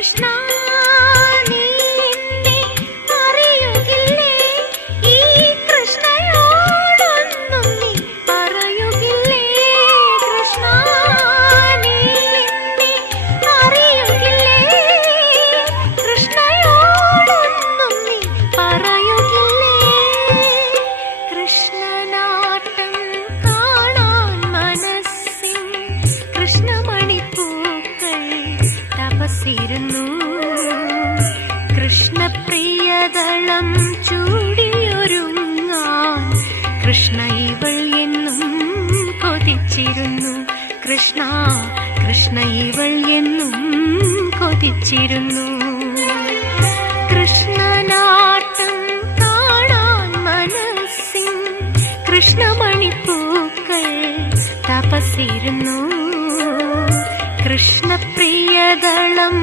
കൃഷ്ണ നീ എന്നെ അറിയുകില്ലേ? ഈ കൃഷ്ണയോടൊന്നും നീ പറയുകില്ലേ? കൃഷ്ണ നീ എന്നെ അറിയുകില്ലേ? കൃഷ്ണയോടൊന്നും നീ പറയുകില്ലേ? കൃഷ്ണനാട്ടം കാണാൻ മനസ്സിൻ കൃഷ്ണമണിപ്പൂക്കൾ തപസ്സിരുന്നു. കൃഷ്ണപ്രിയദളം ചൂടിയൊരുങ്ങാൻ കൃഷ്ണ ഇവൾ എന്നും കൊതിച്ചിരുന്നു. കൃഷ്ണ കൃഷ്ണ ഇവൾ എന്നും കൊതിച്ചിരുന്നു. കൃഷ്ണനാട്ടം കാണാൻ മനസ്സിൻ കൃഷ്ണമണിപ്പൂക്കൾ തപസ്സിരുന്നു. കൃഷ്ണപ്രിയദളം